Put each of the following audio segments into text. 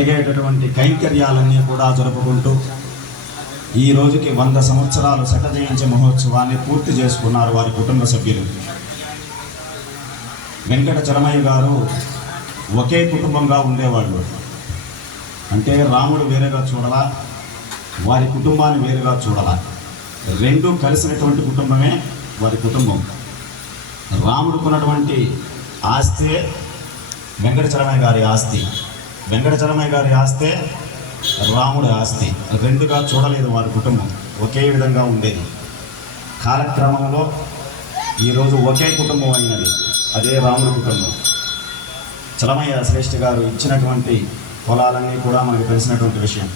జరిగేటటువంటి కైంకర్యాలన్నీ కూడా జరుపుకుంటూ ఈ రోజుకి 100 సంవత్సరాలు శత జయంతి మహోత్సవాన్ని పూర్తి చేసుకున్నారు వారి కుటుంబ సభ్యులు. వెంకట చలమయ్య గారు ఒకే కుటుంబంగా ఉండేవాళ్ళు. అంటే రాముడు వేరేగా చూడాలా, వారి కుటుంబాన్ని వేరుగా చూడాలా, రెండూ కలిసినటువంటి కుటుంబమే వారి కుటుంబం. రాముడుకున్నటువంటి ఆస్తే వెంకట చలమయ్య గారి ఆస్తి, వెంకట చలమయ్య గారి ఆస్తే రాముడి ఆస్తి. రెండుగా చూడలేదు వారి కుటుంబం, ఒకే విధంగా ఉండేది. కాలక్రమంలో ఈరోజు ఒకే కుటుంబం అయినది, అదే రాముడి కుటుంబం. చలమయ్య శ్రేష్ఠ గారు ఇచ్చినటువంటి పొలాలన్నీ కూడా మనకు తెలిసినటువంటి విషయం.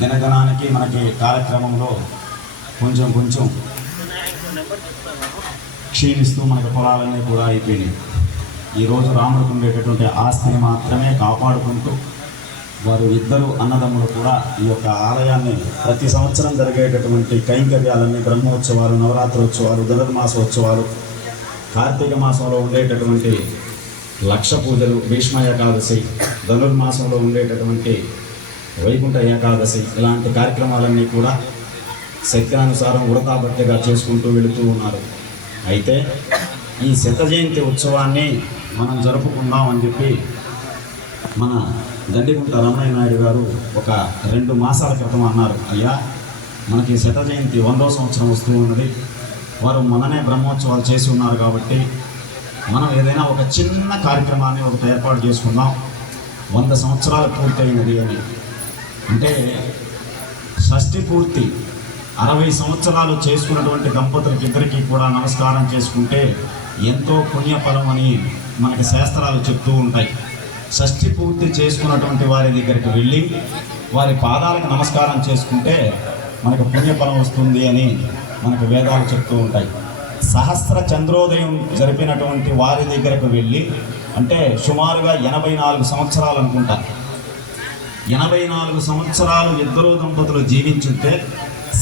దినదినానికి మనకి కాలక్రమంలో కొంచెం కొంచెం క్షీణిస్తూ మనకు పొలాలన్నీ కూడా అయిపోయినాయి. ఈరోజు రాముడికి ఉండేటటువంటి ఆస్తిని మాత్రమే కాపాడుకుంటూ వారు ఇద్దరు అన్నదమ్ములు కూడా ఈ యొక్క ఆలయాన్ని ప్రతి సంవత్సరం జరిగేటటువంటి కైంకర్యాలన్నీ, బ్రహ్మోత్సవాలు, నవరాత్రోత్సవాలు, ధనుర్మాసోత్సవాలు, కార్తీక మాసంలో ఉండేటటువంటి లక్ష పూజలు, భీష్మ ఏకాదశి, ధనుర్మాసంలో ఉండేటటువంటి వైకుంఠ ఏకాదశి, ఇలాంటి కార్యక్రమాలన్నీ కూడా శక్త్యానుసారం ఉడతాబట్టిగా చేసుకుంటూ వెళుతూ ఉన్నారు. అయితే ఈ శత జయంతి ఉత్సవాన్ని మనం జరుపుకుందాం అని చెప్పి మన గండిగుంట రమణయ్య నాయుడు గారు ఒక 2 మాసాల క్రితం అన్నారు. అయ్యా, మనకి శత జయంతి 100వ సంవత్సరం వస్తూ ఉన్నది, వారు మననే బ్రహ్మోత్సవాలు చేసి ఉన్నారు కాబట్టి మనం ఏదైనా ఒక చిన్న కార్యక్రమాన్ని ఒకటి ఏర్పాటు చేసుకుందాం, 100 సంవత్సరాలు పూర్తయినది అని. అంటే షష్ఠి పూర్తి 60 సంవత్సరాలు చేసుకున్నటువంటి దంపతులకి ఇద్దరికీ కూడా నమస్కారం చేసుకుంటే ఎంతో పుణ్యఫలం అని మనకి శాస్త్రాలు చెప్తూ ఉంటాయి. షష్ఠి పూర్తి చేసుకున్నటువంటి వారి దగ్గరికి వెళ్ళి వారి పాదాలకు నమస్కారం చేసుకుంటే మనకు పుణ్యఫలం వస్తుంది అని మనకు వేదాలు చెప్తూ ఉంటాయి. సహస్ర చంద్రోదయం జరిపినటువంటి వారి దగ్గరకు వెళ్ళి, అంటే సుమారుగా 84 సంవత్సరాలు అనుకుంటా, 84 సంవత్సరాలు ఇద్దరు దంపతులు జీవించుంటే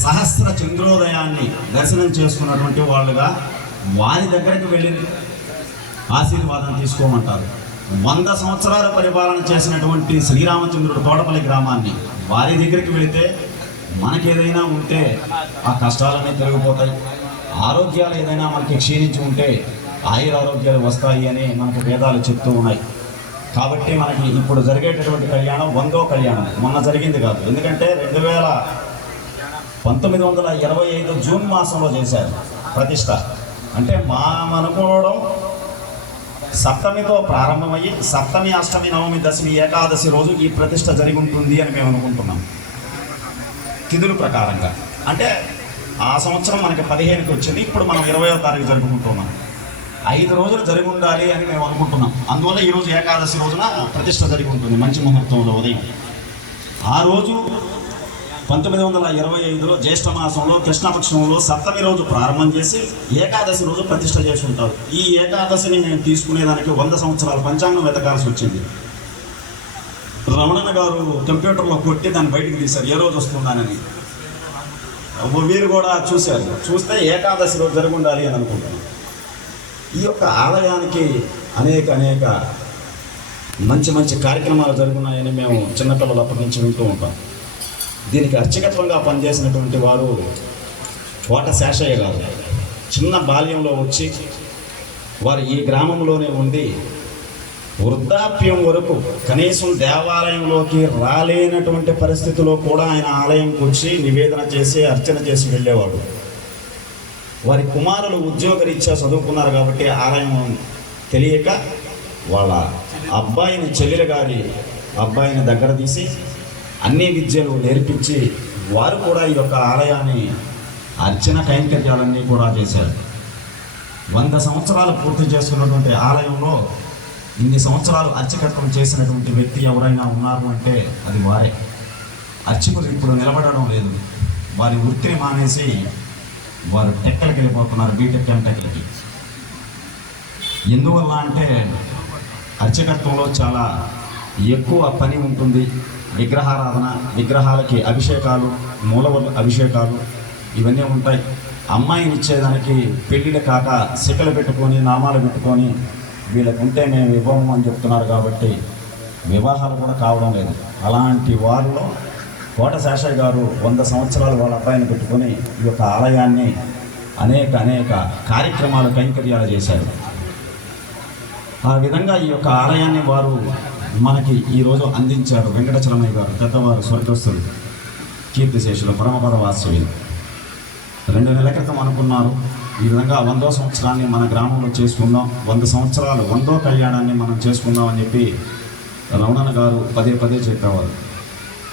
సహస్ర చంద్రోదయాన్ని దర్శనం చేసుకున్నటువంటి వాళ్ళుగా వారి దగ్గరికి వెళ్ళి ఆశీర్వాదం తీసుకోమంటారు. 100 సంవత్సరాల పరిపాలన చేసినటువంటి శ్రీరామచంద్రుడు తోటపల్లి గ్రామాన్ని వారి దగ్గరికి వెళితే మనకేదైనా ఉంటే ఆ కష్టాలన్నీ తొలగిపోతాయి, ఆరోగ్యాలు ఏదైనా మనకి క్షీణించి ఉంటే ఆయురారోగ్యాలు వస్తాయి అని మనకు వేదాలు చెప్తూ ఉన్నాయి. కాబట్టి మనకి ఇప్పుడు జరిగేటటువంటి కళ్యాణం 100వ కళ్యాణం, మొన్న జరిగింది కాదు. ఎందుకంటే 1925 జూన్ మాసంలో చేశారు ప్రతిష్ట. అంటే మనం అనుకోవడం సప్తమితో ప్రారంభమయ్యి సప్తమి, అష్టమి, నవమి, దశమి, ఏకాదశి రోజు ఈ ప్రతిష్ట జరిగి ఉంటుంది అని మేము అనుకుంటున్నాం తిథుల ప్రకారంగా. అంటే ఆ సంవత్సరం మనకి 15కి వచ్చింది, ఇప్పుడు మనం 20వ తారీఖు జరుపుకుంటున్నాం. 5 రోజులు జరిగి ఉండాలి అని మేము అనుకుంటున్నాం. అందువల్ల ఈరోజు ఏకాదశి రోజున ప్రతిష్ట జరిగి ఉంటుంది, మంచి ముహూర్తంలో ఉదయం. ఆ రోజు 1925లో జ్యేష్ఠ మాసంలో కృష్ణపక్షంలో సప్తమి రోజు ప్రారంభం చేసి ఏకాదశి రోజు ప్రతిష్ట చేసి ఉంటారు. ఈ ఏకాదశిని మేము తీసుకునేదానికి 100 సంవత్సరాల పంచాంగం వెతకాల్సి వచ్చింది. రమణన్న గారు కంప్యూటర్లో కొట్టి దాన్ని బయటికి తీశారు, ఏ రోజు వస్తుందానని. వీరు కూడా చూశారు, చూస్తే ఏకాదశి రోజు జరిగి ఉండాలి అని అనుకుంటున్నాం. ఈ యొక్క ఆలయానికి అనేక మంచి మంచి కార్యక్రమాలు జరుగుతున్నాయని మేము చిన్నపిల్లలు అప్పటి నుంచి వింటూ ఉంటాం. దీనికి అర్చకత్వంగా పనిచేసినటువంటి వారు కోట శేషయ్య గారు. చిన్న బాల్యంలో వచ్చి వారు ఈ గ్రామంలోనే ఉండి వృద్ధాప్యం వరకు కనీసం దేవాలయంలోకి రాలేనటువంటి పరిస్థితిలో కూడా ఆయన ఆలయంకి వచ్చి నివేదన చేసి అర్చన చేసి వెళ్ళేవాడు. వారి కుమారులు ఉద్యోగరీత్యా చదువుకున్నారు కాబట్టి ఆలయం తెలియక వాళ్ళ అబ్బాయిని, చెల్లెలు గారి అబ్బాయిని దగ్గర తీసి అన్ని విద్యలు నేర్పించి వారు కూడా ఈ యొక్క ఆలయాన్ని అర్చన కైంకర్యాలన్నీ కూడా చేశారు. 100 సంవత్సరాలు పూర్తి చేసుకున్నటువంటి ఆలయంలో ఇన్ని సంవత్సరాలు అర్చకత్వం చేసినటువంటి వ్యక్తి ఎవరైనా ఉన్నారు అంటే అది వారే. అర్చకులు ఇప్పుడు నిలబడడం లేదు, వారి వృత్తిని మానేసి వారు టెక్కలకి వెళ్ళిపోతున్నారు, బీటెక్ ఎంటెక్లకి. ఎందువల్ల అంటే అర్చకత్వంలో చాలా ఎక్కువ పని ఉంటుంది. విగ్రహారాధన, విగ్రహాలకి అభిషేకాలు, మూలవర్ల అభిషేకాలు ఇవన్నీ ఉంటాయి. అమ్మాయిని ఇచ్చేదానికి పెళ్ళిళ్ళు కాక శిఖలు పెట్టుకొని నామాలు పెట్టుకొని వీళ్ళకు ఉంటే మేము ఇవ్వము అని చెప్తున్నారు. కాబట్టి వివాహాలు కూడా కావడం లేదు. అలాంటి వారిలో కోట శేషయ్య గారు 100 సంవత్సరాలు వాళ్ళ అబ్బాయిని పెట్టుకొని ఈ యొక్క ఆలయాన్ని అనేక కార్యక్రమాలు కైంకర్యాలు చేశారు. ఆ విధంగా ఈ యొక్క ఆలయాన్ని వారు మనకి ఈరోజు అందించారు. వెంకటచలమయ్య గారు పెద్దవారు, స్వర్గస్థులు, కీర్తిశేషులు, పరమపద వాస్తవ్యులు 2 నెలల క్రితం అనుకున్నారు ఈ విధంగా 100వ సంవత్సరాన్ని మన గ్రామంలో చేసుకుందాం, 100 సంవత్సరాలు 100వ కళ్యాణాన్ని మనం చేసుకుందాం అని చెప్పి రమణన్న గారు పదే చెప్పేవారు.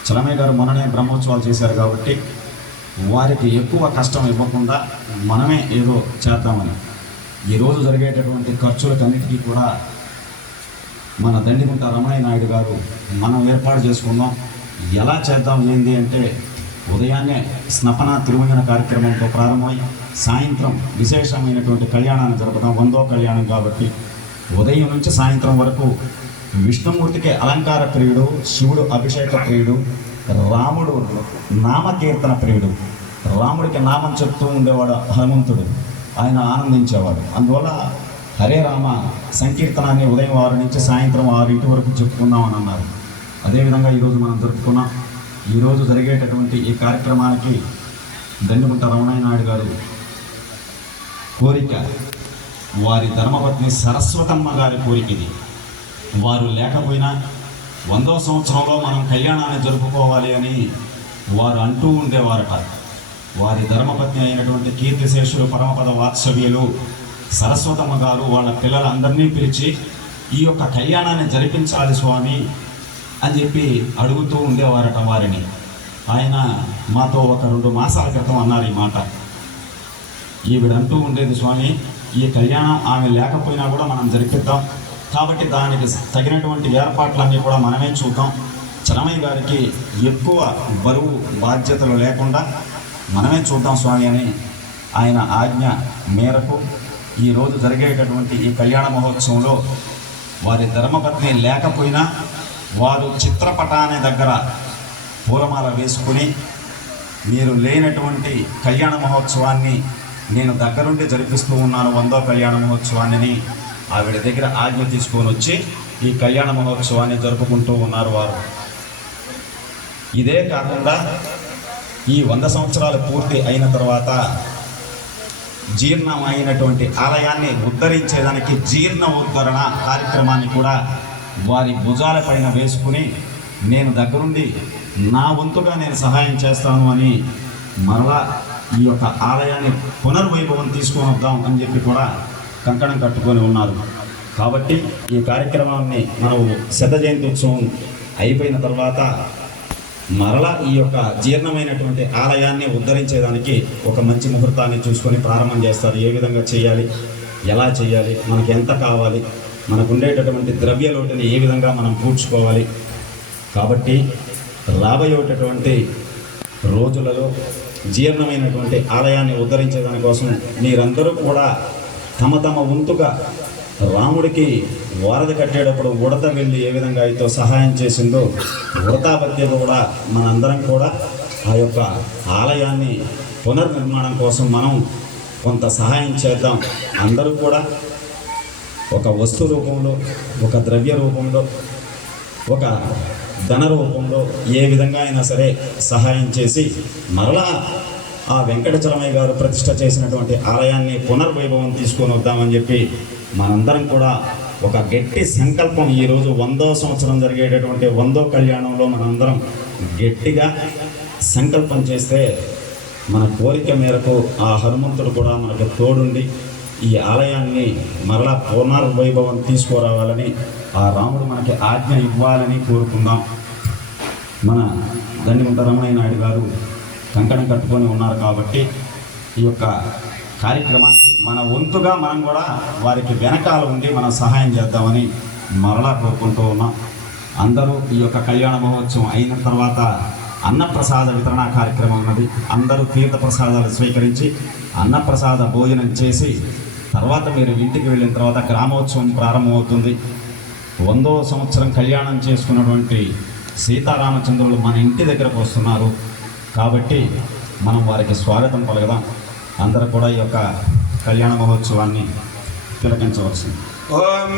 చలమయ్య గారు మొన్ననే బ్రహ్మోత్సవాలు చేశారు కాబట్టి వారికి ఎక్కువ కష్టం ఇవ్వకుండా మనమే ఏదో చేద్దామని ఈరోజు జరిగేటటువంటి ఖర్చులకన్నిటికీ కూడా మన దండిగుంట రమణయ్య నాయుడు గారు మనం ఏర్పాటు చేసుకుందాం. ఎలా చేద్దాం ఏంది అంటే ఉదయాన్నే స్నపన తిరుమంజన కార్యక్రమంతో ప్రారంభమై సాయంత్రం విశేషమైనటువంటి కళ్యాణాన్ని జరుపుతాం. 100వ కళ్యాణం కాబట్టి ఉదయం నుంచి సాయంత్రం వరకు విష్ణుమూర్తికి అలంకార ప్రియుడు, శివుడు అభిషేక ప్రియుడు, రాముడు నామకీర్తన ప్రియుడు. రాముడికి నామం చెప్తూ ఉండేవాడు హనుమంతుడు, ఆయన ఆనందించేవాడు. అందువల్ల హరే రామ సంకీర్తనాన్ని ఉదయం 6 నుంచి సాయంత్రం 6 వరకు చెప్పుకుందామని అన్నారు. అదేవిధంగా ఈరోజు మనం జరుపుకున్నాం. ఈరోజు జరిగేటటువంటి ఈ కార్యక్రమానికి దండుగుంట రమణయ్య నాయుడు గారు కోరిక, వారి ధర్మపత్ని సరస్వతమ్మ గారి కోరిక ఇది. వారు లేకపోయినా 100వ సంవత్సరంలో మనం కళ్యాణాన్ని జరుపుకోవాలి అని వారు అంటూ ఉండేవారట. వారి ధర్మపత్ని అయినటువంటి కీర్తిశేషులు, పరమపద వాత్సవ్యులు సరస్వతమ్మ గారు వాళ్ళ పిల్లలందరినీ పిలిచి ఈ యొక్క కళ్యాణాన్ని జరిపించాలి స్వామి అని చెప్పి అడుగుతూ ఉండేవారట వారిని. ఆయన మాతో ఒక 2 మాసాల క్రితం అన్నారు ఈ మాట. ఈవిడంటూ ఉండేది, స్వామి ఈ కళ్యాణం ఆమె లేకపోయినా కూడా మనం జరిపిద్దాం, కాబట్టి దానికి తగినటువంటి ఏర్పాట్లన్నీ కూడా మనమే చూద్దాం. చలమయ్య గారికి ఎక్కువ బరువు బాధ్యతలు లేకుండా మనమే చూద్దాం స్వామి అని ఆయన ఆజ్ఞ మేరకు ఈరోజు జరిగేటటువంటి ఈ కళ్యాణ మహోత్సవంలో వారి ధర్మపత్ని లేకపోయినా వారు చిత్రపటాన్ని దగ్గర పూలమాల వేసుకుని మీరు లేనటువంటి కళ్యాణ మహోత్సవాన్ని నేను దగ్గరుండి జరిపిస్తూ ఉన్నాను 100వ కళ్యాణ మహోత్సవాన్ని ఆవిడ దగ్గర ఆజ్ఞ తీసుకొని వచ్చి ఈ కళ్యాణ మహోత్సవాన్ని జరుపుకుంటూ ఉన్నారు వారు. ఇదే కాకుండా ఈ 100 సంవత్సరాలు పూర్తి అయిన తర్వాత జీర్ణమైనటువంటి ఆలయాన్ని ఉద్ధరించేదానికి జీర్ణ ఉద్ధరణ కార్యక్రమాన్ని కూడా వారి భుజాల పైన వేసుకుని నేను దగ్గరుండి నా వంతుగా నేను సహాయం చేస్తాను అని మరలా ఈ యొక్క ఆలయాన్ని పునర్వైభవం తీసుకొని వద్దాం అని చెప్పి కూడా కంకణం కట్టుకొని ఉన్నారు. కాబట్టి ఈ కార్యక్రమాన్ని మనం శత జయంతి ఉత్సవం అయిపోయిన తర్వాత మరలా ఈ యొక్క జీర్ణమైనటువంటి ఆలయాన్ని ఉద్ధరించేదానికి ఒక మంచి ముహూర్తాన్ని చూసుకొని ప్రారంభం చేస్తారు. ఏ విధంగా చేయాలి, ఎలా చేయాలి, మనకి ఎంత కావాలి, మనకు ఉండేటటువంటి ద్రవ్య లోటుని ఏ విధంగా మనం పూడ్చుకోవాలి. కాబట్టి రాబోయేటటువంటి రోజులలో జీర్ణమైనటువంటి ఆలయాన్ని ఉద్ధరించే దానికోసం మీరందరూ కూడా తమ వంతుగా రాముడికి వారధి కట్టేటప్పుడు ఉడత వెళ్ళి ఏ విధంగా అయితే సహాయం చేసిందో ఉడతాపత్య కూడా మనందరం కూడా ఆ యొక్క ఆలయాన్ని పునర్నిర్మాణం కోసం మనం కొంత సహాయం చేద్దాం. అందరూ కూడా ఒక వస్తు రూపంలో, ఒక ద్రవ్య రూపంలో, ఒక ధన రూపంలో ఏ విధంగా అయినా సరే సహాయం చేసి మరలా ఆ వెంకటచలమయ్య గారు ప్రతిష్ట చేసినటువంటి ఆలయాన్ని పునర్వైభవం తీసుకొని వద్దామని చెప్పి మనందరం కూడా ఒక గట్టి సంకల్పం ఈరోజు 100వ సంవత్సరం జరిగేటటువంటి 100వ కళ్యాణంలో మనందరం గట్టిగా సంకల్పం చేస్తే మన కోరిక మేరకు ఆ హనుమంతుడు కూడా మనకు తోడుండి ఈ ఆలయాన్ని మరలా పునర్వైభవం తీసుకురావాలని ఆ రాముడు మనకి ఆజ్ఞ ఇవ్వాలని కోరుకుందాం. మన దండిగుంట రమణయ్య నాయుడు గారు కంకణం కట్టుకొని ఉన్నారు కాబట్టి ఈ యొక్క కార్యక్రమానికి మన వంతుగా మనం కూడా వారికి వెనకాల ఉండి మనం సహాయం చేద్దామని మరలా కోరుకుంటూ ఉన్నాం. అందరూ ఈ యొక్క కళ్యాణ మహోత్సవం అయిన తర్వాత అన్నప్రసాద వితరణ కార్యక్రమం ఉన్నది. అందరూ తీర్థ ప్రసాదాలు స్వీకరించి అన్నప్రసాద భోజనం చేసి తర్వాత మీరు ఇంటికి వెళ్ళిన తర్వాత గ్రామోత్సవం ప్రారంభమవుతుంది. 100వ సంవత్సరం కళ్యాణం చేసుకున్నటువంటి సీతారామచంద్రులు మన ఇంటి దగ్గరకు వస్తున్నారు కాబట్టి మనం వారికి స్వాగతం పలకదాం. అందరూ కూడా ఈ యొక్క కళ్యాణ మహోత్సవాన్ని తిలకించవలసింది. ఓం